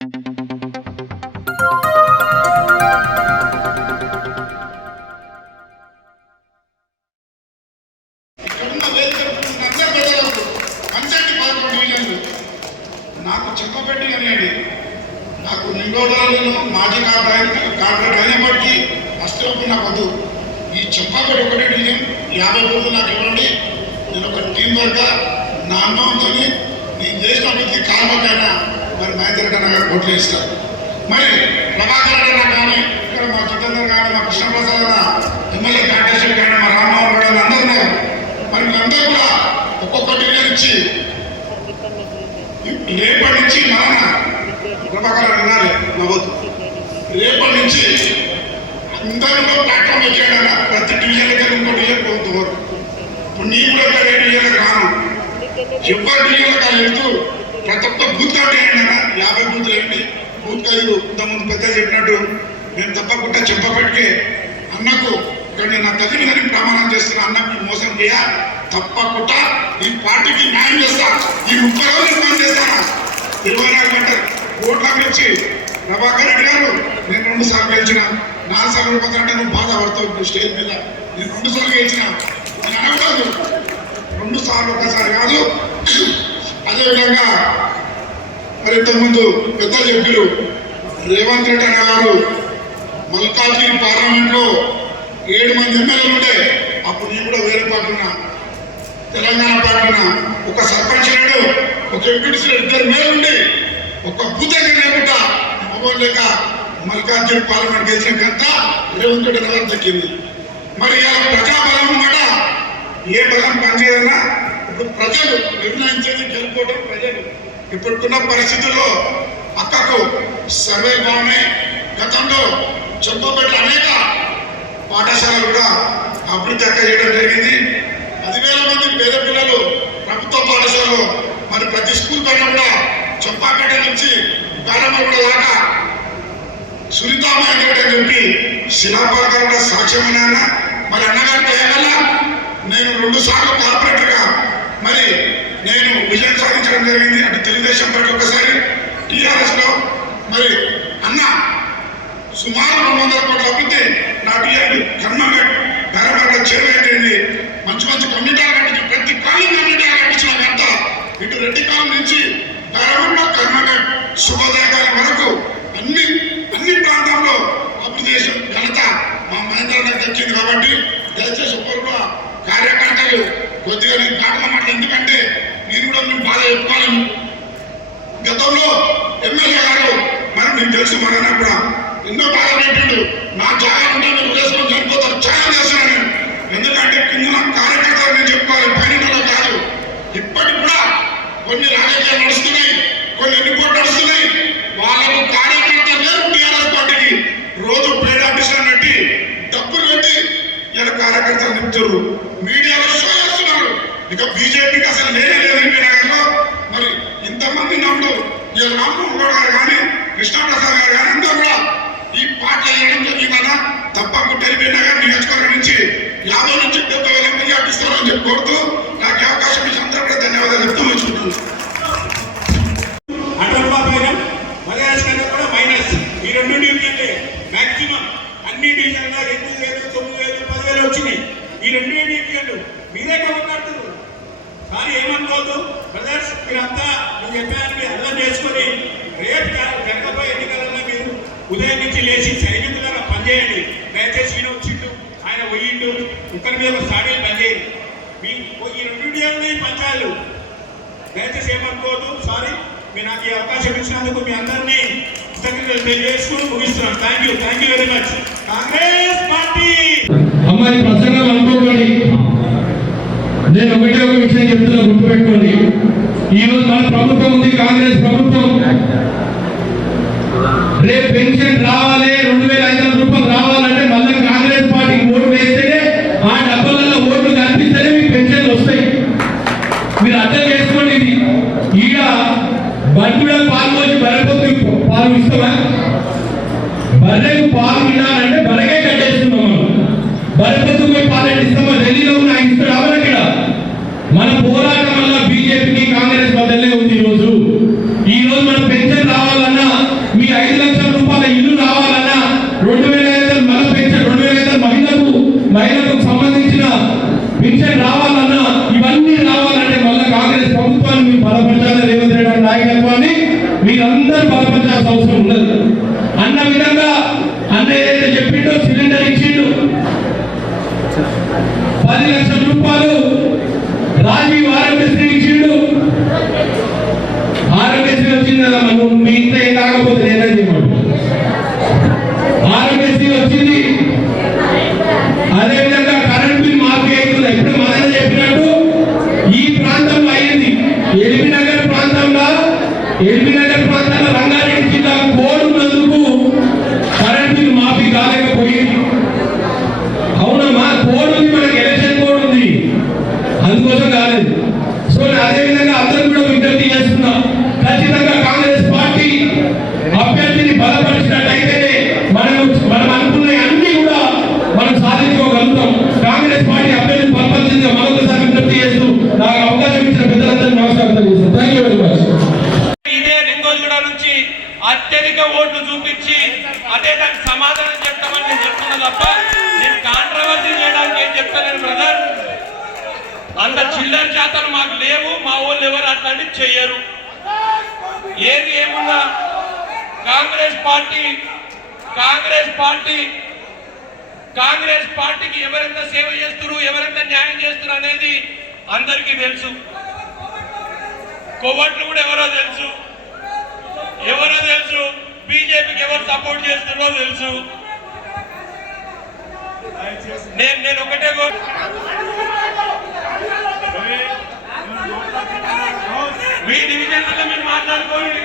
నాకు చెప్పబెట్టి అనేది నాకు నిండోడాలను మాజీ కాంట్రాక్ట్ అయినప్పటికీ అస్త్రోపు నాకు వద్దు. ఈ చెప్పబెట్టి ఒకటే డివిజన్ 50 కోట్లు నాకు ఇవ్వండి. నేను ఒక టీం వర్క్ నా అన్నంతో నేను చేసిన అభివృద్ధి కారణమైనా మరి మహేంద్ర కన్నా గారు ఓట్లు ఇస్తారు. మరి ప్రభాకర్ అన్న కానీ ఇక్కడ మా జితేందర్ కానీ మా కృష్ణప్రసాద్ అన్న ఎమ్మెల్యే కాంటెస్ట్ కానీ మా రామ్మోహన్ గారు అందరూ ఉన్నారు. మరి వీళ్ళందరూ కూడా ఒక్కొక్క డివిజన్ ఇచ్చి రేపటి నుంచి నాన్న ప్రభాకర్ వినాలి నవ్వద్దు. రేపటి నుంచి అందరిలో ప్లాట్ఫామ్ వచ్చాడన్న ప్రతి డివిజన్ దగ్గర ఇంకో డివిజన్ పోతున్నారు. ఇప్పుడు నీ కూడా ఏ డివిజన్ రాను ఎవరి డివిజన్ కానీ వెళ్తూ ప్రతి ఒక్క బూత్ కార్డు వేయండి అన్న. 50 బూత్లు వేయండి. బూత్ కార్డు ఇంతకుముందు పెద్ద చెప్పినట్టు నేను తప్పకుండా చెప్పబట్టే అన్నకు ఇక్కడ నేను నా తల్లి మీద ప్రమాణం చేస్తున్నా. అన్నకు మోసం చేయ తప్పకుండా ఈ పార్టీకి న్యాయం చేస్తా. ఈ 30 రోజులు పని చేస్తాను. 24 గంటలు ఓట్ల గురించి ప్రభాకర్ రెడ్డి గారు నేను 2 సార్లు గెలిచిన. 4 సార్లు పోతానంటే నువ్వు బాధపడతావు స్టేజ్ మీద. నేను 2 సార్లు గెలిచిన. నేను అనకూడదు 2 సార్లు ఒకసారి కాదు. అదేవిధంగా మరి ఇంతకుముందు పెద్దలు చెప్పారు రేవంత్ రెడ్డి అన్న గారు మల్కాజ్గిరి పార్లమెంట్లో 7 మంది ఎమ్మెల్యేలు ఉంటే అప్పుడు నేను కూడా వేరే పార్టీ ఉన్నా, తెలంగాణ పార్టీ ఉన్నా. ఒక సర్పంచ్ లేడు, ఒక ఎంపీటీసీ 2 మేలు ఉండి ఒక బూత్ దగ్గర లేకుండా మొబైల్ లేక మల్కాజ్గిరి పార్లమెంట్ గెలిచిన గంట రేవంత్ రెడ్డి గారు దక్కింది. మరి ఇలా ప్రజాబలం మాట ఏ బలం పనిచేయదన్నా ఇప్పుడు ప్రజలు నిర్ణయించేది గెలుపుకోవడం ప్రజలు. ఇప్పుడున్న పరిస్థితుల్లో అక్కకు సర్వే బాగున్నాయి. గతంలో చెంపబెట్ల అనేక పాఠశాలలు కూడా అభివృద్ధి అక్క చేయడం జరిగింది. 10,000 మంది పేద పిల్లలు ప్రభుత్వ పాఠశాలలో మరి ప్రతి స్కూల్ పైన కూడా చంపాపేట నుంచి గారమగూడ దాకా సునీతామయ్య అని చెప్పి శిలాపాలకాలు కూడా సాక్ష్యమైన మరి అన్నగారి వల్ల నేను 2 సార్లు కార్పొరేటర్గా మరి నేను విజయం సాధించడం జరిగింది. అటు తెలుగుదేశం పార్టీ ఒకసారి టీఆర్ఎస్ లో మరి అన్న సుమారు 200 కోట్ల అభివృద్ధి నా టీఆర్ఎస్ కర్మగడ్ గారమగూడ చేరువైంది. మంచి మంచి కమ్యూనిటీలు కట్టించి ప్రతి కాలం కమ్యూనిటీలు కట్టించిన గంట ఇటు రెడ్డి కాలం నుంచి గారమగూడ కర్మగడ్ శుభోదయకాలం వరకు అన్ని ప్రాంతాల్లో అభివృద్ధి చేసిన ఘనత మా మహేంద్ర గారికి దక్కింది. కాబట్టి దయచేసి ఒక్కరు కార్యకర్తలు కొద్దిగా నేను కాకమాట. ఎందుకంటే నేను కూడా మేము బాధ చెప్పుకోవాలను. గతంలో ఎమ్మెల్యే గారు మరి మీకు తెలుసు మన కూడా ఎన్నో బాధ పెట్టిండు. నా జాగా ఉంటే మీరు వేసుకొని చనిపోతారు చాలా చేస్తున్నాను నేను. ఎందుకంటే కింద కార్యకర్తలు నేను చెప్పుకోవాలి, పైన కాదు. ఇప్పటికి కూడా కొన్ని రాజకీయాలు నడుస్తున్నాయి, కొన్ని ఎన్నికోట్లు నడుస్తున్నాయి. వాళ్ళకు కార్యకర్తలు లేరు. టీఆర్ఎస్ పార్టీకి రోజు పేడ ఆఫీసులు పెట్టి డబ్బులు పెట్టి ఇలా కార్యకర్తలు నింపుతారు, మీడియాలో షో చేస్తున్నారు. ఇక బీజేపీకి అసలు లేనే లేదు ఎంపీ నగర్లో. మరి ఇంతమంది నమ్ముడు ఇలా రామ్మోహన్ గారు కానీ కృష్ణప్రసాద్ గారు కానీ అందరూ కూడా ఈ పార్టీ వేయడం జరిగిందన్నా. తప్పకుండా ఎల్బీ నగర్ నియోజకవర్గం నుంచి 50 నుంచి 70,000 మంది అడ్డిస్తారని చెప్పి కోరుతూ నాకు అవకాశం ఇచ్చిన అందరూ కూడా ధన్యవాదాలు చెప్తూ వచ్చుకుంటున్నాను. ఈ 2 డివిజన్లే మాక్సిమం అన్ని డివిజన్లో 8,000, 9,000, 10,000 వచ్చినాయి. ఈ 2 డివిజన్లు మీరే మాట్లాడుతున్నారు. కానీ ఏమనుకోవద్దు బ్రదర్స్, మీరంతా నేను చెప్పాలని అర్థం చేసుకొని రేపు జరగబోయే ఎన్నికలలో మీరు ఉదయం నుంచి లేచి సైనికులుగా పనిచేయండి. దయచేసి ఈయన వచ్చిండు, ఆయన పోయిండు, ఇతర మీద సాడీలు పనిచేయండి. మీ ఈ 2 డివిజన్లు పంచాయలు దయచేసి ఏమనుకోవద్దు. సారీ, మీరు నాకు ఈ అవకాశం ఇచ్చినందుకు మీ అందరినీ కృతజ్ఞతలు తెలియజేసుకుని ముగిస్తున్నాను. Thank you very much. Congress party అమ్మాయి ప్రసంగం అనుకోకండి. నేను ఒకటే ఒక విషయం చెప్తున్నా, గుర్తుపెట్టుకోండి. ఈరోజు మన ప్రభుత్వం ఉంది, కాంగ్రెస్ ప్రభుత్వం. రేపు పెన్షన్ రావాలి, 2,500 రూపాయలు రావాలంటే మళ్ళీ కాంగ్రెస్ పార్టీకి ఓటు వేస్తేనే ఆ డబ్బులలో ఓట్లు కనిపిస్తేనే మీకు పెన్షన్లు వస్తాయి. మీరు అర్థం చేసుకోండి. ఇది ఈడ బండి పాలు వచ్చి బర్రెపోతు పాలు ఇస్తామా? బర్రెకు పాలు ఇవ్వాలంటే బర్రెకే కట్టేస్తున్నాం మనం. బర్రెపోతు పోయి పాలు ఇస్తామా? ఢిల్లీలో ఉన్న ఇస్తాడు అవర్ ఇక్కడ. మన పోరాటం వల్ల బీజేపీకి కాంగ్రెస్ బదులే ఉంది. ఈ రోజు మన పెన్షన్ రావాలన్నా అత్యధిక ఓట్లు చూపించి అదే దానికి సమాధానం చెప్తామని నేను చెప్తున్నా తప్ప నేను కాంట్రవర్సీ చేయడానికి ఏం చెప్తాను బ్రదర్. అంత చిల్లర చేతలు మాకు లేవు, మా వాళ్ళు ఎవరు అట్లాంటివి చెయ్యరు. ఏది ఏమున్నా కాంగ్రెస్ పార్టీకి ఎవరెంత సేవ చేస్తున్నారు, ఎవరెంత న్యాయం చేస్తున్నారు అనేది అందరికీ తెలుసు. కొవ్వట్లు కూడా ఎవరో తెలుసు, బీజేపీకి ఎవరు సపోర్ట్ చేస్తున్నారో తెలుసు. నేను ఒకటే మీ డివిజన్లలో మీరు మాట్లాడుకోండి.